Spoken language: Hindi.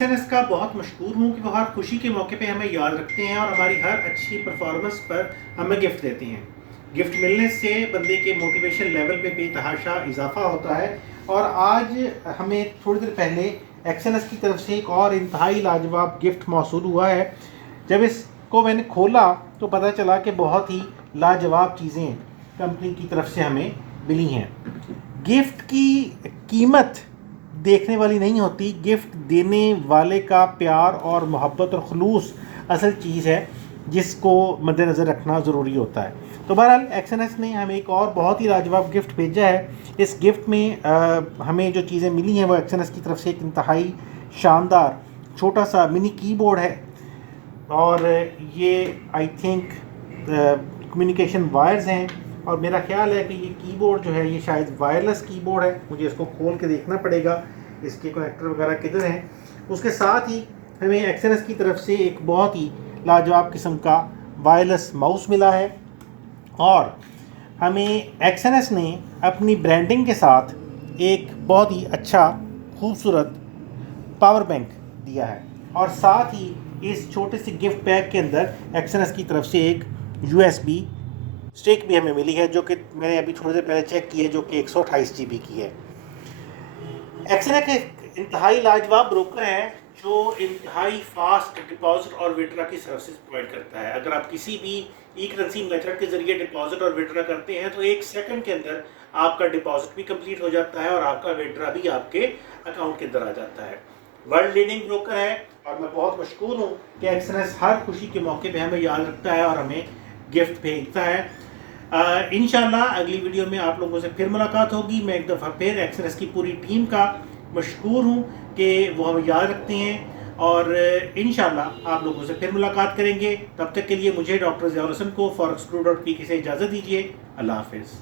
एक्सएनएस का बहुत मशहूर हूँ कि वो हर खुशी के मौके पे हमें याद रखते हैं और हमारी हर अच्छी परफॉर्मेंस पर हमें गिफ्ट देते हैं। गिफ्ट मिलने से बंदे के मोटिवेशन लेवल पे बेतहाशा इजाफा होता है। और आज हमें थोड़ी देर पहले एक्सएनएस की तरफ से एक और इंतहाई लाजवाब गिफ्ट मौसूल हुआ है। जब इसको मैंने खोला तो पता चला कि बहुत ही लाजवाब चीज़ें कंपनी की तरफ से हमें मिली हैं। गिफ्ट की कीमत देखने वाली नहीं होती, गिफ्ट देने वाले का प्यार और मोहब्बत और खुलूस असल चीज़ है जिसको मद्देनज़र रखना ज़रूरी होता है। तो बहरहाल एक्सएनएस ने हमें एक और बहुत ही लाजवाब गिफ्ट भेजा है। इस गिफ्ट में हमें जो चीज़ें मिली हैं वो एक्सएनएस की तरफ से एक इंतहाई शानदार छोटा सा मिनी कीबोर्ड है। और ये आई थिंक कम्युनिकेशन वायर्स हैं और मेरा ख्याल है कि ये कीबोर्ड जो है ये शायद वायरलेस कीबोर्ड है। मुझे इसको खोल के देखना पड़ेगा इसके कनेक्टर वगैरह किधर हैं। उसके साथ ही हमें एक्सएनएस की तरफ से एक बहुत ही लाजवाब किस्म का वायरलेस माउस मिला है और हमें एक्सएनएस ने अपनी ब्रांडिंग के साथ एक बहुत ही अच्छा खूबसूरत पावर बैंक दिया है। और साथ ही इस छोटे से गिफ्ट पैक के अंदर एक्सएनएस की तरफ से एक यूएसबी स्टिक भी हमें मिली है जो कि मैंने अभी थोड़ी देर पहले चेक की है, जो कि 128 GB की है। एक्सएनएस एक इंतहाई लाजवाब ब्रोकर है जो इंतहाई फास्ट डिपॉजिट और विड्रा की सर्विसेज प्रोवाइड करता है। अगर आप किसी भी ई करेंसी मेथड के जरिए डिपॉजिट और विड्रा करते हैं तो 1 सेकंड के अंदर आपका डिपॉजिट भी कंप्लीट हो जाता है और आपका विड्रा भी आपके अकाउंट के अंदर आ जाता है। वर्ल्ड लीडिंग ब्रोकर है और मैं बहुत मशहूर हूँ कि एक्सएनएस हर खुशी के मौके पे हमें याद रखता है और हमें गिफ्ट भेजता है। इंशाल्लाह अगली वीडियो में आप लोगों से फिर मुलाकात होगी। मैं एक दफ़ा फिर एक्सएनएस की पूरी टीम का मशहूर हूँ कि वो हमें याद रखते हैं और इंशाल्लाह आप लोगों से फिर मुलाकात करेंगे। तब तक के लिए मुझे डॉक्टर ज़ियाउल हसन को फॉरेक्सग्रो.pk से इजाज़त दीजिए। अल्लाह हाफिज़।